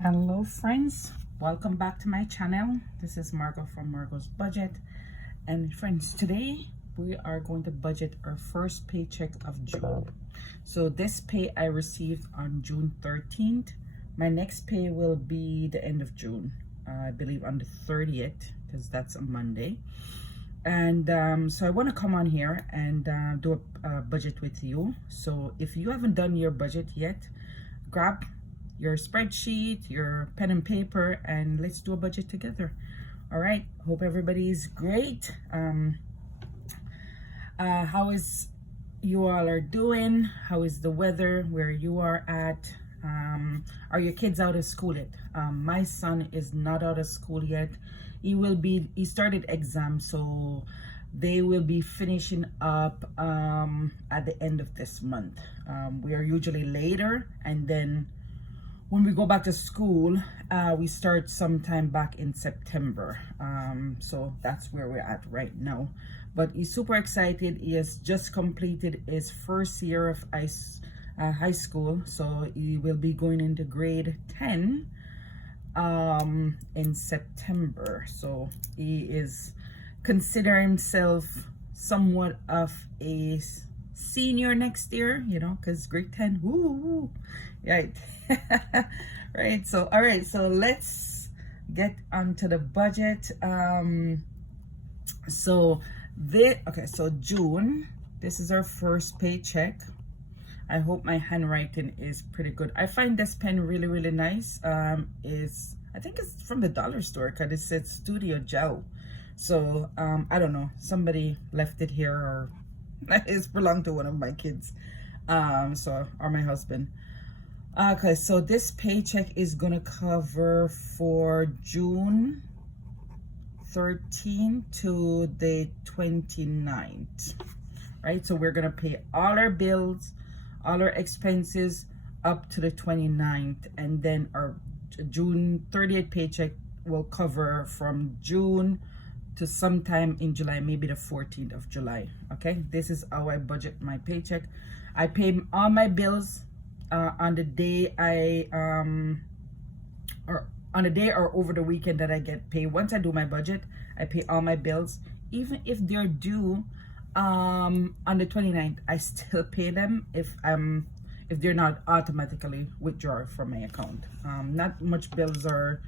Hello friends, welcome back to my channel. This is Margot from Margot's Budget. And friends, today we are going to budget our first paycheck of June. So this pay I received on June 13th. My next pay will be the end of June, I believe on the 30th, because that's a Monday. And so I want to come on here and do a budget with you. So if you haven't done your budget yet, grab your spreadsheet, your pen and paper, and let's do a budget together. All right, hope everybody's great. How is you all are doing? How is the weather where you are at? Are your kids out of school yet? My son is not out of school yet. He started exams, so they will be finishing up at the end of this month. We are usually later, and then when we go back to school, we start sometime back in September. So that's where we're at right now. But he's super excited. He has just completed his first year of high school. So he will be going into grade 10 in September. So he is considering himself somewhat of a senior next year, you know, because grade 10, woo, right. Right, so all right, so let's get onto the budget. So June, this is our first paycheck. I hope my handwriting is pretty good. I find this pen really nice. I think it's from the dollar store because it says Studio Gel. So I don't know, somebody left it here, or it's belonged to one of my kids, or my husband. Okay, so this paycheck is gonna cover for June 13th to the 29th, right? So we're gonna pay all our bills, all our expenses up to the 29th, and then our June 30th paycheck will cover from June to sometime in July, maybe the 14th of July. Okay, this is how I budget my paycheck. I pay all my bills on the day or over the weekend that I get paid. Once I do my budget, I pay all my bills, even if they're due on the 29th. I still pay them if they're not automatically withdrawn from my account. Not much bills are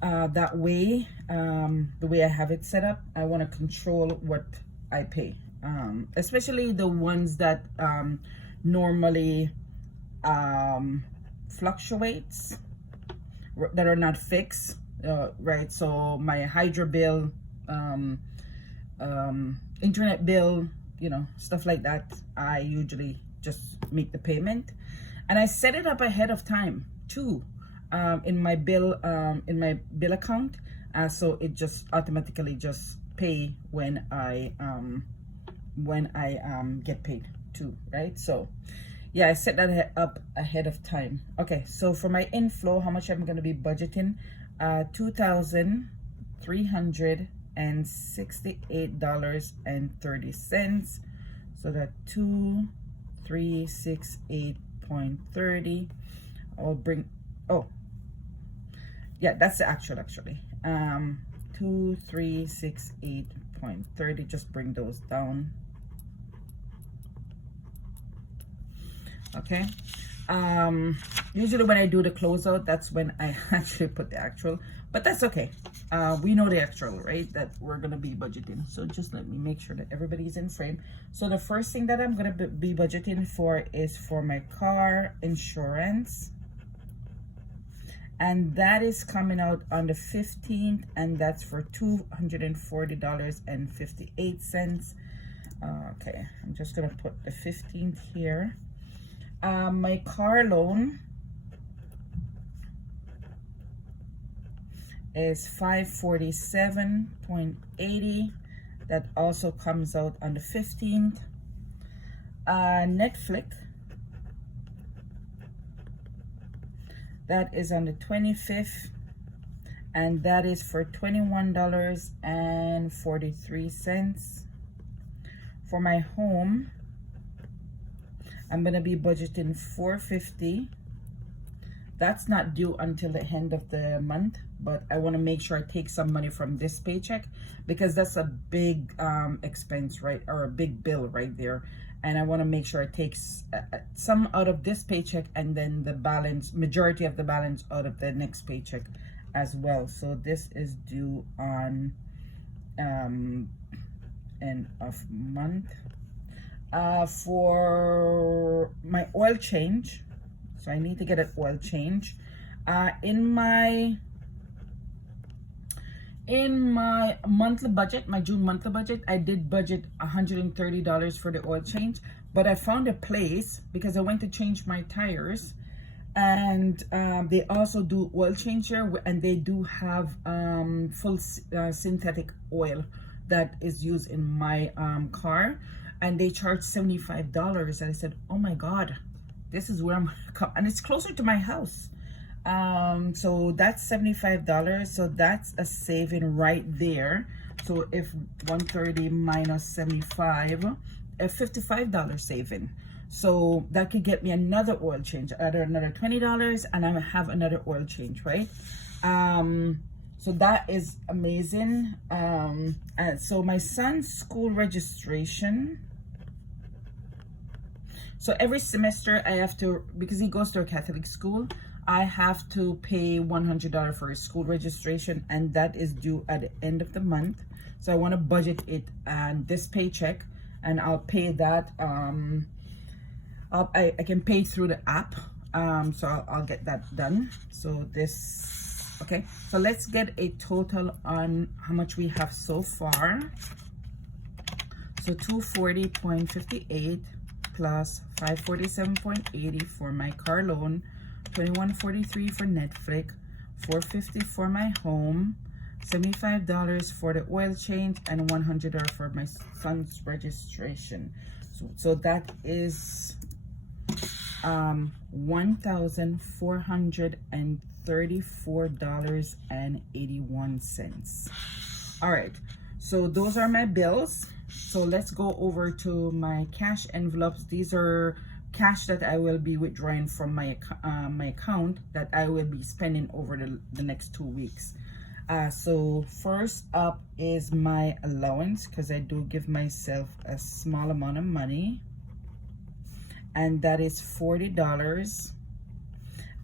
that way. The way I have it set up, I want to control what I pay, especially the ones that normally fluctuates, that are not fixed, right? So my hydro bill, internet bill, you know, stuff like that, I usually just make the payment, and I set it up ahead of time too, in my bill account, so it just automatically just pay when I get paid too, right? So yeah, I set that up ahead of time. Okay, so for my inflow, how much I'm going to be budgeting? $2,368.30. So that 2368.30. I'll bring, oh, yeah, that's the actual actually. 2368.30. Just bring those down. Okay, usually when I do the closeout, that's when I actually put the actual, but that's okay. We know the actual, right, that we're gonna be budgeting. So just let me make sure that everybody's in frame. So the first thing that I'm gonna be budgeting for is for my car insurance, and that is coming out on the 15th, and that's for $240.58. Okay, I'm just gonna put the 15th here. My car loan is $547.80. That also comes out on the 15th. Netflix, that is on the 25th, and that is for $21.43. For my home, I'm gonna be budgeting $450. That's not due until the end of the month, but I want to make sure I take some money from this paycheck, because that's a big expense, right? Or a big bill right there. And I want to make sure I take some out of this paycheck, and then the balance, majority of the balance, out of the next paycheck as well. So this is due on end of month. For my oil change, so I need to get an oil change. In my monthly budget, my June monthly budget, I did budget $130 for the oil change, but I found a place because I went to change my tires, and they also do oil change here, and they do have full synthetic oil that is used in my car, and they charge $75. And I said, oh my God, this is where I'm gonna come, and it's closer to my house. So that's $75, so that's a saving right there. So if 130 minus 75, a $55 saving. So that could get me another oil change, another $20, and I have another oil change, right? So that is amazing. So my son's school registration, so every semester I have to, because he goes to a Catholic school, I have to pay $100 for his school registration, and that is due at the end of the month. So I want to budget it on this paycheck, and I'll pay that. I can pay through the app, so I'll get that done. So this, okay, so let's get a total on how much we have so far. So 240.58 plus 547.80 for my car loan, 21.43 for Netflix, 450 for my home, $75 for the oil change, and $100 for my son's registration. So that is $1,434.81. All right, so those are my bills. So let's go over to my cash envelopes. These are cash that I will be withdrawing from my account that I will be spending over the next 2 weeks. So first up is my allowance, because I do give myself a small amount of money, and that is $40.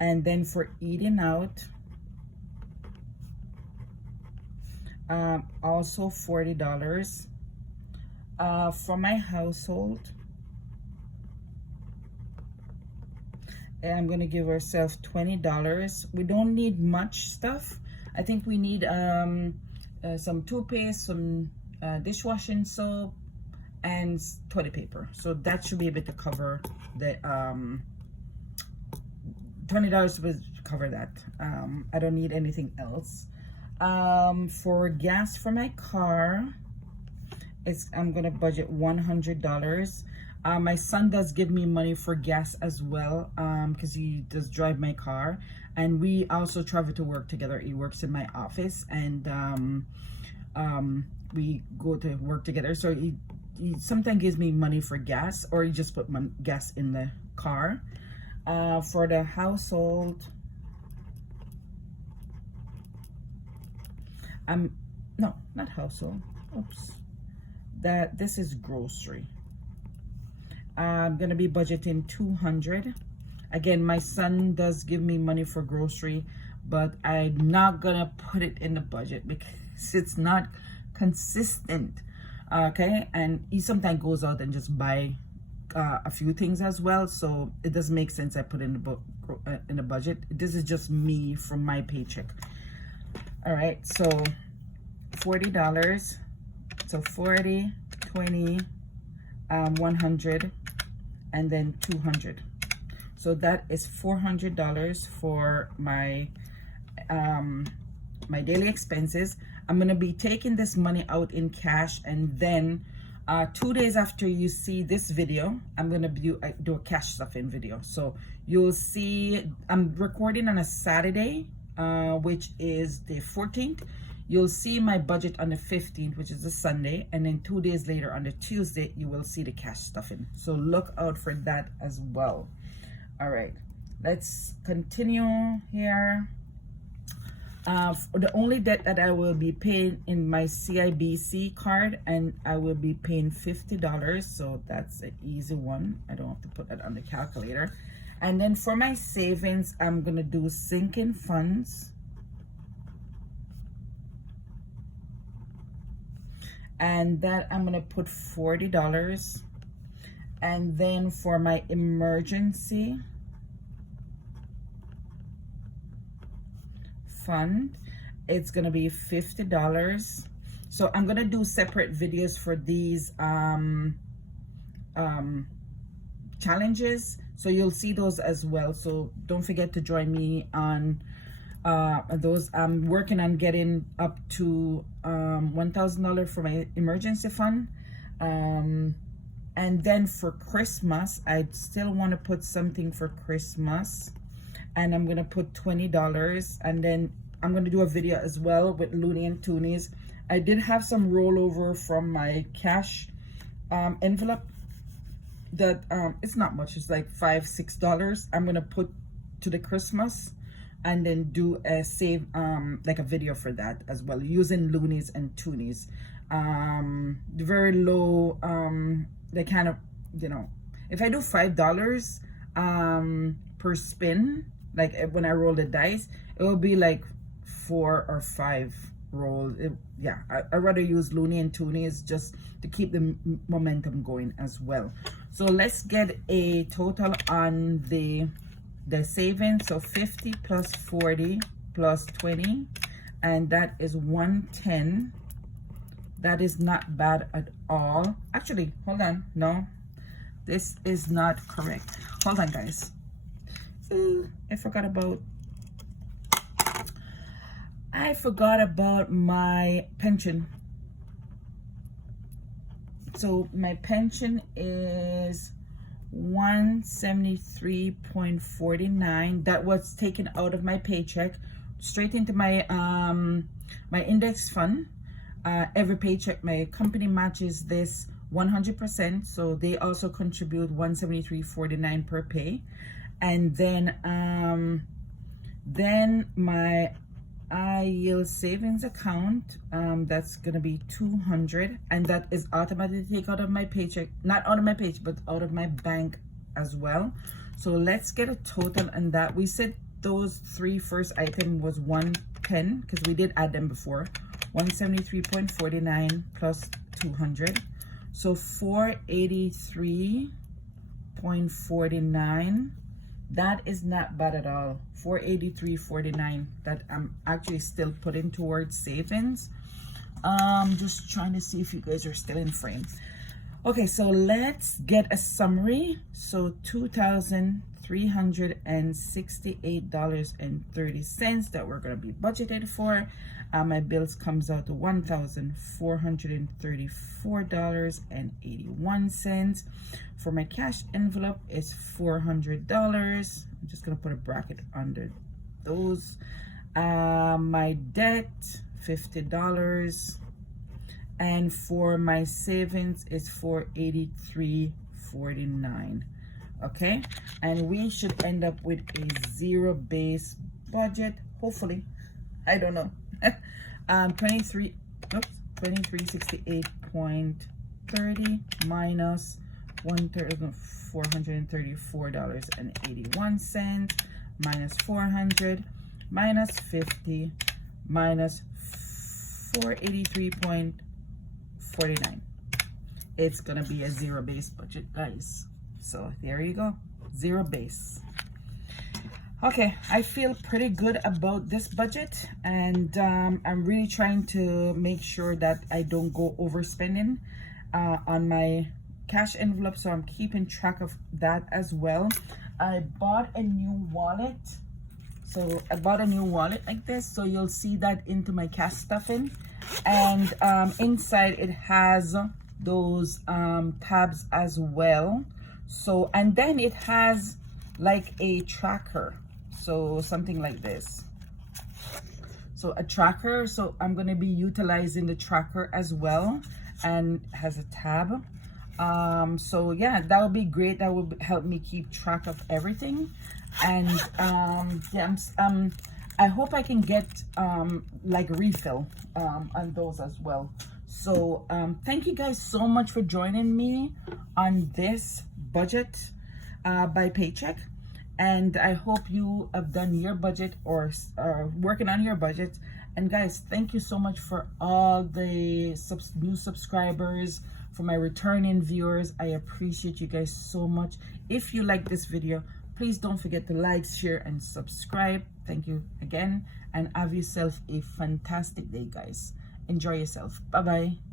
And then for eating out, also $40. For my household, I'm gonna give ourselves $20. We don't need much stuff. I think we need some toothpaste, some dishwashing soap, and toilet paper. So that should be able to cover the $20 will cover that. I don't need anything else. For gas for my car, I'm gonna budget $100. My son does give me money for gas as well, because he does drive my car, and we also travel to work together. He works in my office, and we go to work together. So he sometimes gives me money for gas, or he just put my gas in the car. For the household, no, not household. Oops. This is grocery. I'm gonna be budgeting $200. Again, my son does give me money for grocery, but I'm not gonna put it in the budget because it's not consistent. Okay, and he sometimes goes out and just buy a few things as well, so it doesn't make sense I put in the budget. This is just me from my paycheck. All right, so $40. So 40, 20, 100, and then 200. So that is $400 for my my daily expenses. I'm gonna be taking this money out in cash, and then 2 days after you see this video, I'm gonna do a cash stuffing video. So you'll see, I'm recording on a Saturday, which is the 14th. You'll see my budget on the 15th, which is a Sunday, and then 2 days later on the Tuesday, you will see the cash stuffing. So look out for that as well. All right. Let's continue here. The only debt that I will be paying in my CIBC card, and I will be paying $50, so that's an easy one. I don't have to put that on the calculator. And then for my savings, I'm gonna do sinking funds, and that I'm gonna put $40. And then for my emergency fund, it's gonna be $50. So I'm gonna do separate videos for these challenges, so you'll see those as well. So don't forget to join me on those. I'm working on getting up to $1,000 for my emergency fund. And then for Christmas, I still want to put something for Christmas, and I'm gonna put $20. And then I'm gonna do a video as well with Looney and Toonies. I did have some rollover from my cash envelope that it's not much, it's like $5-6. I'm gonna put to the Christmas, and then do a save like a video for that as well, using Loonies and Toonies. Very low, they kind of, you know, if I do $5 per spin, like when I roll the dice, it will be like 4 or 5 rolls. Yeah, I'd rather use Looney and Toonies just to keep the momentum going as well. So let's get a total on the savings. So 50 plus 40 plus 20, and that is 110. That is not bad at all. Actually, hold on. No, this is not correct. Hold on, guys. I forgot about my pension. So my pension is 173.49. That was taken out of my paycheck straight into my my index fund. Every paycheck, my company matches this 100%, so they also contribute 173.49 per pay. And then my yield savings account, that's gonna be 200, and that is automatically taken out of my paycheck, not out of my paycheck, but out of my bank as well. So let's get a total on that. We said those 3 first items was 110 because we did add them before. 173.49 plus 200, so 483.49. That is not bad at all. 483.49 that I'm actually still putting towards savings. Just trying to see if you guys are still in frame. Okay, so let's get a summary. So $2,368.30 that we're going to be budgeted for. My bills comes out to $1,434.81. For my cash envelope is $400. I'm just going to put a bracket under those. My debt, $50. And for my savings is $483.49. Okay, and we should end up with a zero base budget, hopefully. I don't know. 2368.30 minus $1,434.81 minus 400 minus 50 minus 483.49. It's gonna be a zero base budget, guys. So there you go, zero base. Okay, I feel pretty good about this budget, and I'm really trying to make sure that I don't go overspending on my cash envelope, so I'm keeping track of that as well. I bought a new wallet. So I bought a new wallet like this, so you'll see that into my cash stuffing, and inside it has those tabs as well. So, and then it has like a tracker, so something like this, so a tracker. So I'm going to be utilizing the tracker as well, and has a tab. So yeah, that would be great. That would help me keep track of everything. And yeah, I hope I can get like refill on those as well. So thank you guys so much for joining me on this budget by Paycheck. And I hope you have done your budget or working on your budget. And guys, thank you so much for all the new subscribers, for my returning viewers. I appreciate you guys so much. If you like this video, please don't forget to like, share, and subscribe. Thank you again, and have yourself a fantastic day, guys. Enjoy yourself. Bye bye.